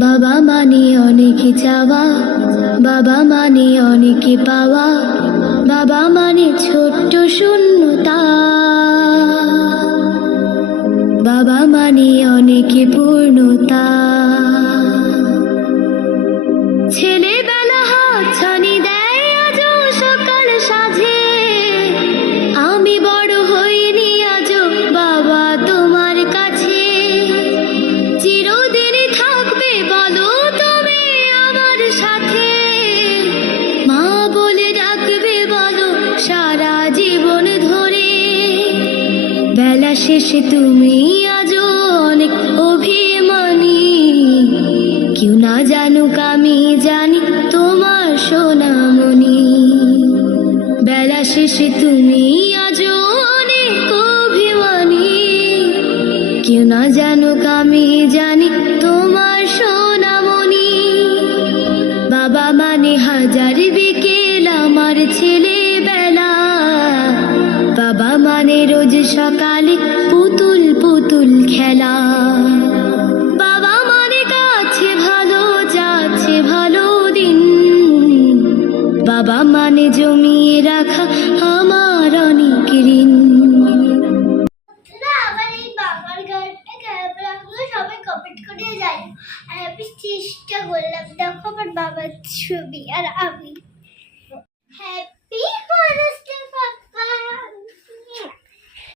বাবা মানি অনেক চাওয়া, বাবা মানি অনেক পাওয়া, বাবা মানে ছোট্ট শূন্যতা। বাবা মানি অনেক পূর্ণতা। ছেলেবেলা শেষে তুমি আজও অনেক অভিমানী। কেউ না জানুক আমি জানি তোমার সোনামণি। বেলা শেষে তুমি আজও অনেক অভিমানী। কেউ না জানুক আমি জানি তোমার সোনামণি। বাবা মানে হাজার বাবা মানে রোজ সকালে পুতুল পুতুল খেলা। বাবা মানে কাছে ভালো যাচ্ছে ভালো দিন। বাবা মানে জমিয়ে রাখা আমার অনেক ঋণ। আর আমি চেষ্টা করলাম দেখো আমার বাবার ছবি আর আমি। হ্যাপি